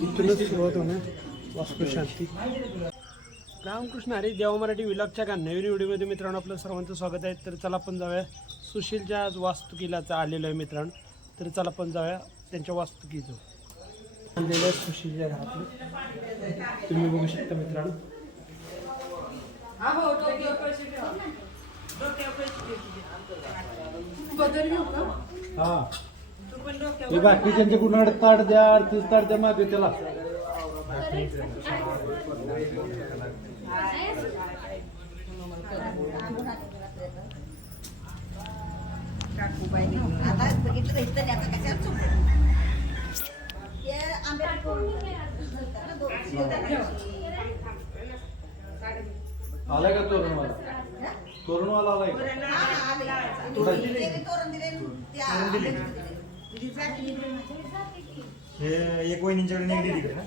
इथूनच सुरुवात होणार वास्तुशांती रामकृष्ण अरे देवा मराठी विलॉगच्या का नवीन व्हिडिओमध्ये मित्रांनो आपलं सर्वांचं स्वागत आहे. तर चला आपण जाऊया. सुशीलच्या आज वास्तुकिलाचा आलेलो आहे मित्रांनो. तर चला आपण जाऊया त्यांच्या वास्तुकीचं. आणलेलं आहे सुशीलच्या घरातलं. तुम्ही बघू शकता मित्रांनो. हा. हे बाकीच्यांच्या कुणाकडे ताट द्या अडतीस ताट द्या मागे त्याला आता बघितलं इथं नाही, आता कशाला चुकलं? आंब्याला कोण घालतात ना, दोन शिवताना. आलाय का तोरणवाला तोरणवाला आलाय का हा, हा, आले. ते बी तोरण दिले, ते. हे एक वहिनींच्याकडे निघली तिकडे ना.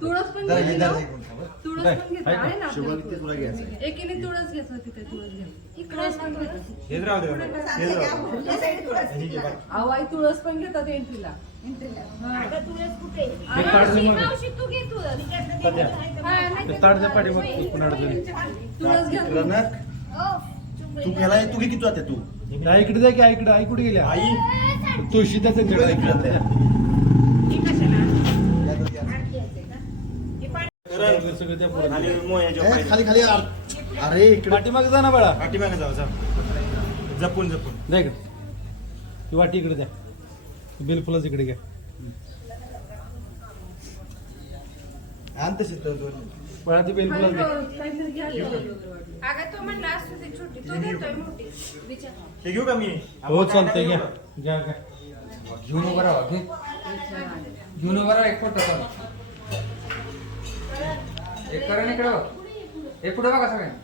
तुळस पण जरा घेतली हे ना? जरा एक मिनिट थांबा. तुळस काय? पण घेतली आहे का? आहे ना शुभम आपल्याकडे. ते तुला घ्यायचं एकीने तुळस घेतलं तिथे तुळस घ्या तुळस पण घेतलं. हेच राहू दे बाबा. हेच चालतंय, राहू या दे. पुढल्या साईडला थोडंसं हे घे दिलं. बघ. अहो आई तुळस पण घेतात एंट्रीला मग. ते ताट द्या पाठी मग एक पुन्हा अडचणी. तुळस घ्या तुला ना तू तू किती होते तू त्या इकडे द्या की आई इकडे आई कुठे गेल्या आई. तुळशी त्या तू त्यांच्याकडे इकडे द्या. सगळं त्या पुढे. खाली. खाली. अरे इकडे पाठीमागे जा ना बाळा. पाठीमागे जाऊ जा. जपून जपून. द्या इकडे ती वाटी इकडे द्या बिल फुलाच इकडे घ्या. आण तशीच तर दोन. बाळा ती बेल फुलाच द्या काहीतरी घ्या अगं तो म्हणला असू दे छोटी तो देतोय मोठी विचार हे घेऊ का मी हो चालतंय घ्या घ्या घ्या घेऊन उभं राहा ओके घेऊन उभं राहा एक फोटो काढ. एक करा ना इकडे बघ एक पुढे बघा सगळ्यांनी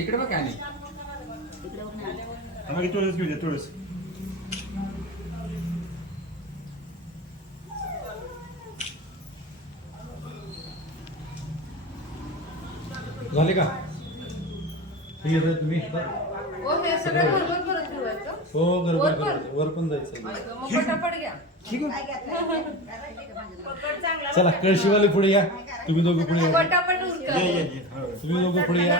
इकडे बघ आणि मग तुळस घेऊ दे तुळस झाले का? ठीक तुम्ही? ओ हे सगळं हो वर गरबा पण? करायचं. वर पण जायचं. मग पटापट घ्या? चला कळशीवाले पुढे या. तुम्ही दोघं पुढे या. पटापट उरका हो. तुम्ही दोघं पुढे या?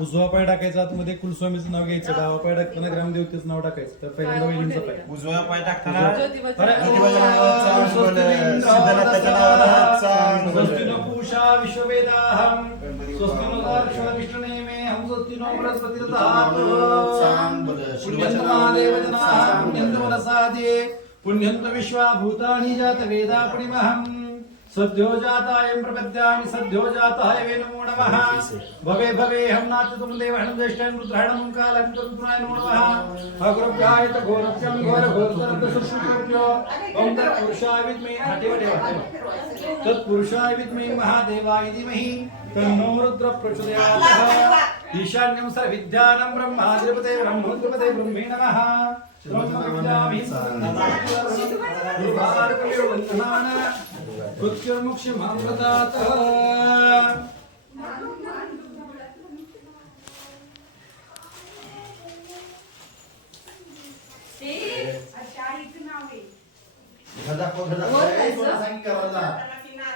उजवा पाय टाकायचा आतमध्ये कुलस्वामीचं नाव घ्यायचं डावा पाय टाकताना ग्रामदेवतेचं नाव टाकायचं. तर पहिल्यांदा वहिनींचा पाय उजवा पाय टाकताना अरे, सिद्धनाथाच्या नावानं. स्वस्ति नो पूषा विश्ववेदाहं. स्वस्ति नो दार्शनिष्ठनेमे स्वस्ति नो बृहस्पतिर्दधातु चांगलं. पुण्यंत महादेवजनाः पुण्यंत मनसादे पुण्यंत विश्वाभूतानि जात वेदा पुणिमहम् सद्यो जातायं प्रपद्यामि सद्यो जाताय वे नमो नमः भवे भवे हम नाथ तुम देवहं ज्येष्ठं रुद्राणं कालं तुरुद्राय नमो नमः अग्रभ्याय त घोरत्यं घोर घोरतरत सुश्रुत्यो ओम तत्पुरुषाय विद्महे हटे हटे तत्पुरुषाय विद्महे महादेवाय धीमहि तन्नो रुद्र प्रचोदयात् ईशान्यं सर्वविद्यानं ब्रह्माधिपते ब्रह्मोत्पते ब्रह्मे नमः?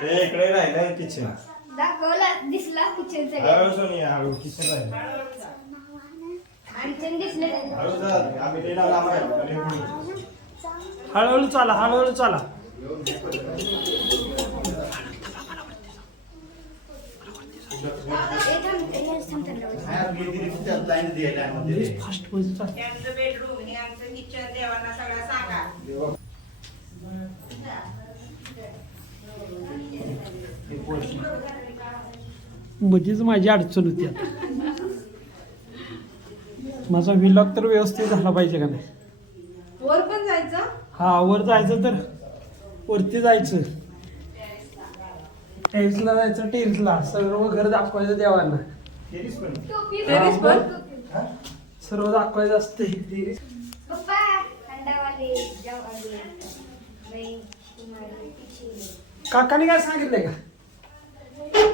ए, इकडे राहिलाय किचन दिसला किचन हळू सोनिया हळू किचन राहिलं किचन दिसले. हळू जा आम्ही ते लांब राहिलो आणि पुढे. हळूहळू चाला हळूहळू चाला. फास्ट त्यांचं बेडरूम हे आमचं किचन देवांना सगळं सांगा. मध्येच माझी अडचण होती आता. माझा विलॉग तर व्यवस्थित झाला पाहिजे का नाही? वर पण जायचं? हा वर जायचं तर वरती जायचं. टेरिसला जायचं टेरिसला सर्व घर दाखवायचं देवांना. सर्व दाखवायचं असते काकाने काय सांगितलंय का सगळं तर तेरीस आहे.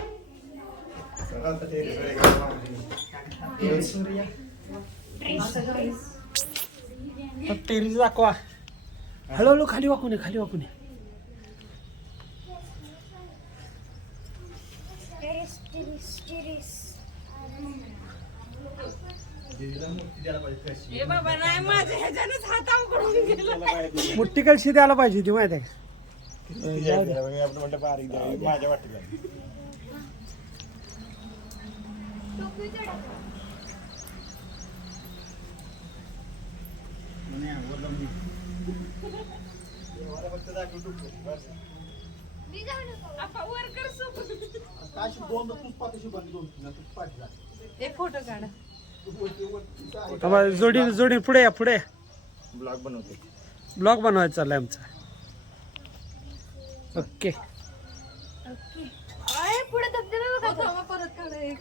टेरिसवर या. टेरीज दाखवा. हळूहळू खाली वाकून ये खाली वाकून ये. हे बाबा नाही माझ्या ह्याच्यानंच हात अवघडून गेला मोठी कळशी द्यायला पाहिजे ती माहिती आहे का द्यावी, माझ्या वाटेला आपा वर कर सोबत एक फोटो काढा थांबा, जोडी जोडी पुढे या पुढे. ब्लॉग बनवते. ब्लॉग बनवायचा चाललाय आमचा. ओके अय, पुढे धबधबा बघा तो. परत काढा एक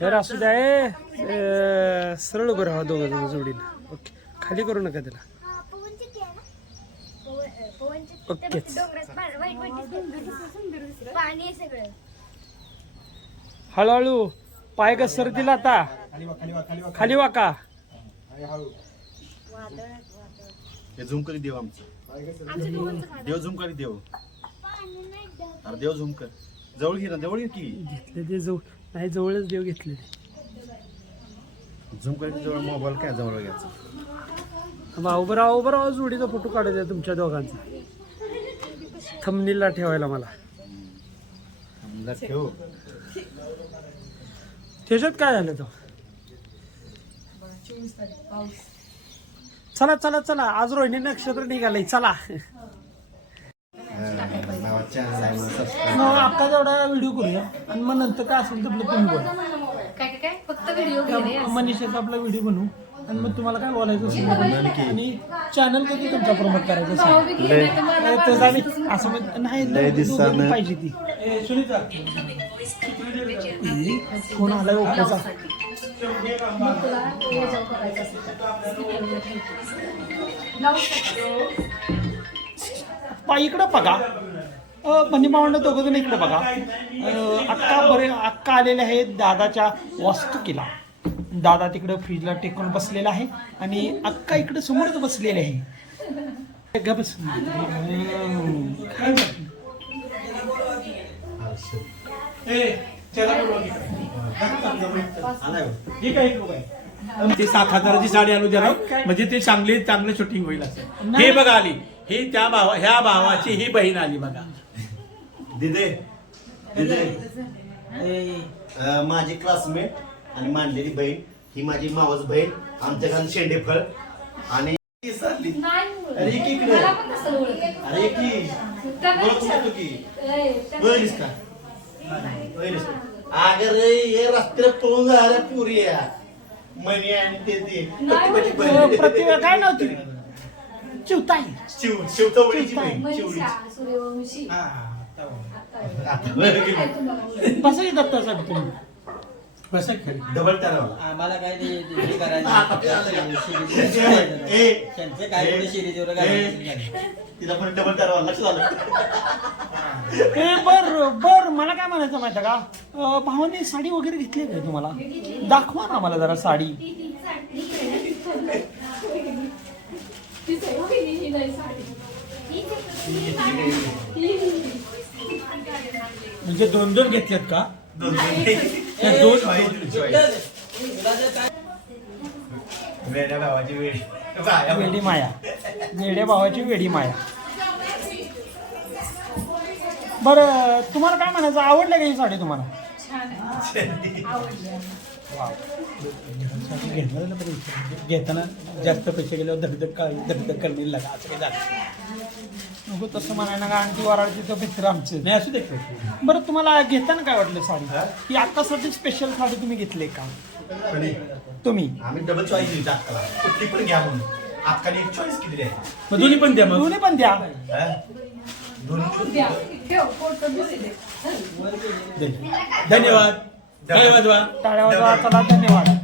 तर असू द्या ए, सरळ उभं राहा दोघं जण जोडीनं. ओके खाली करू नका त्याला. हा, ओकेच. हळूहळू पाय घसरतील आता. खाली खाली वाका झुम हे करी देव आमचं. देव झुम करी देव. अरे देव झुम कर. जवळ घे ना जवळ घे की. घेतले ते जवळ. नाही जवळच देव घेतले झूम जवळ मोबाईल काय जवळ घ्यायचं? बा उभं राहा उभं राहा जोडीचा फोटो काढू द्या तुमच्या दोघांचा. थंबनीला ठेवायला मला. म्हणलं ठेव. त्याच्यात काय झालं तो? चला चला चला. आज रोहिणी नक्षत्र निघालंय चला चॅनल आहे म्हणून subscribe. मग आता जेवढा व्हिडिओ करूया आणि मग नंतर काय असेल तर आपलं तुम्ही बोला. काय काय काय? फक्त व्हिडिओ घेणे मनीषाचा आपला व्हिडिओ बनवू. आणि मग तुम्हाला काय बोलायचं असेल बोला. आणि चॅनल कधी तुमचा प्रमोट करायचा असेल? ए, तर झाली. असं म्हण- नाही लय दिवसानं- दोघं पाहिजे ती. ए, सुनीता. फोन आलाय ओप्पोचा पा इकडं बघा. अ, बन्नी भावंड दोघं जण इकडे बघा. अ, अक्का बरे अक्का आलेले आहेत दादाच्या वास्तुकीला. दादा तिकडं फ्रीजला टेकून बसलेला आहे आणि अक्का इकडे समोरच बसलेले आहे. ग बस. हम्म. काय बघ. ते सात हजाराची साडी आणू द्या म्हणजे ते चांगले चांगले शूटिंग होईल असं. हे बघा आली. ही त्या भावा ह्या भावाची ही बहीण आली बघा. दिदे दिदे. माझी क्लासमेट आणि मानलेली बहीण ही माझी मावस बहीण आमच्या घरात शेंडेफळ आणि सरली. अरे इकडे. अरे एक की. की. का? का? हे पळून जायला पुरी. मणी आणि ते ते. प्रतिभाची अ, बहीण. प्रतिभा काय नव्हती चिवताई. शिव शिवचवळीची बहीण. शिवळीची सूर्यवंशी. हा. बसा की दत्तासाठी तुम्ही बसा डबल आम्हाला काय ते हे करायचं ए, त्यांचं काय एवढं तिला पण डबल लक्ष झालं ए बर बर मला काय म्हणायचं माहिती का अ, भावाने साडी वगैरे घेतली काय तुम्हाला दाखवा ना मला जरा साडी म्हणजे दोन दोन घेतल्यात का? दोन वेड्या भावाची वेडी. माया. वेड्या भावाची वेडी माया. बर तुम्हाला काय म्हणायचं? आवडलं का ही साडी तुम्हाला. घेताना जास्त पैसे गेल्यावर धगधग का धगधग करणे लागा असं काही झालं नको तसं म्हणायला का आणखी वराळची तर मित्र आमचे. नाही असू दे बरं तुम्हाला घेताना काय वाटलं साडी? ही? आत्तासाठी स्पेशल साडी तुम्ही घेतली का? पण तुम्ही. आम्ही डबल चॉईस दिली अक्काला कुठली पण घ्या म्हणून. अक्काने एक चॉईस केलेली आहे मग दोन्ही पण द्या मग. दोन्ही पण द्या. हा? दोन्ही धन्यवाद. काय वाजवा टाळ्या वाजवा चला धन्यवाद.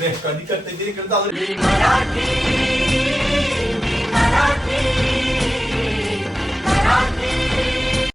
रे, कधी करते ते इकडे चालू मराठी